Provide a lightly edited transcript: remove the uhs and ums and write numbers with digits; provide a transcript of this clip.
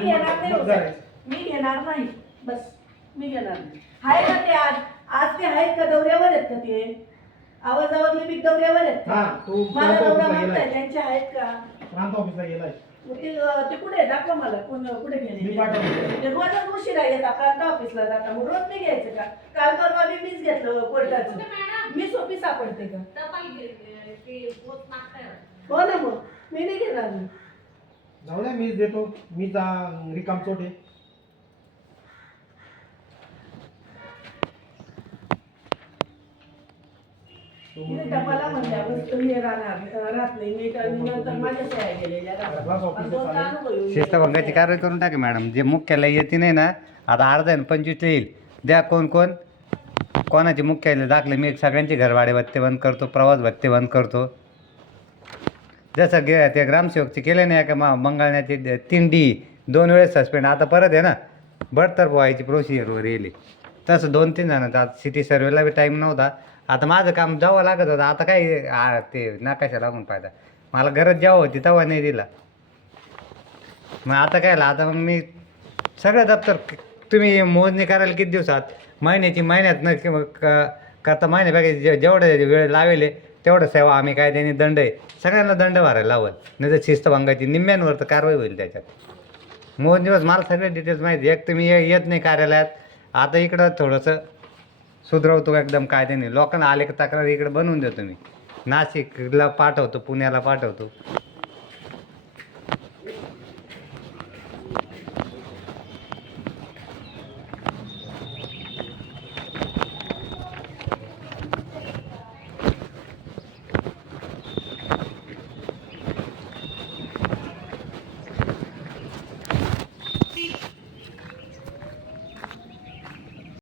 आणि घेणार मग नाही मग उचल. करायचं. मी घेणार नाही. बस मी घेणार नाही. आहे का ते आज ते आहेत का दौऱ्यावर आहेत का ते आवाजावरले बी दौऱ्यावर आहेत हा, का तो माझा प्रांत दौरा ऑफिसला मागताय गेलाय. त्यांचे आहेत का प्रांत ऑफिसला गेलाय. मग ते कुठे आहे? दाखवा मला कुठे मी गेले पाठवतो. ते रोजच उशिरा येतात प्रांत ऑफिसला जाता मग रोज नाही घ्यायचं का काल परवा मी मीच घेतलं कोर्टाचं मी सोपी सापडते का हो ना मग मी नाही घेणार मी. जाऊ द्या मीच देतो. मीच रिकाम चोट आहे. तिने डबाला म्हणल्यावर तुम्ही राहत नाही मी नंतर माझ्या सह्या गेलेल्या राहतात. आणि तो अनुभव येऊन गेला. शिस्तभंगाची कारवाई करून टाका मॅडम. जे मुख्यालय येते नाही ना, आता अर्धा आणि 25 येईल. द्या कोण कोणाचे मुख्यालय दाखले. मी सगळ्यांचे घरभाडे भत्ते बंद करतो, प्रवास भत्ते बंद करतो. जसं ते ग्रामसेवकचे केले नाही का मंगळण्याचे 3D 2 वेळेस सस्पेंड, आता परत आहे ना बडतर्फ व्हायची प्रोसिजरवर येईल. तसं 2-3 जणांचं आता सिटी सर्वेला बी टाईम नव्हता. आता माझं काम जावं लागत होतं. आता काय ते नकाशा लागून फायदा. मला गरज जेव्हा होती तेव्हा नाही दिला. मग आता काय आता मग मी सगळं दप्तर तुम्ही मोजणी करायला किती दिवसात महिन्यात न करता महिन्यापैकी जेवढं वेळ लावेल तेवढं सेवा आम्ही काय त्यांनी दंड आहे सगळ्यांना दंड भरायला लावल. नाही तर शिस्तभंगाची निम्म्यांवर तर कारवाई होईल त्याच्यात. मोजणीवर मला सगळे डिटेल्स माहिती. एक तुम्ही येत नाही कार्यालयात. आता इकडं थोडंसं सुधरवतो एकदम कायद्याने. लोकांना आले का तक्रार इकडे बनवून देतो मी. नाशिकला पाठवतो, पुण्याला पाठवतो.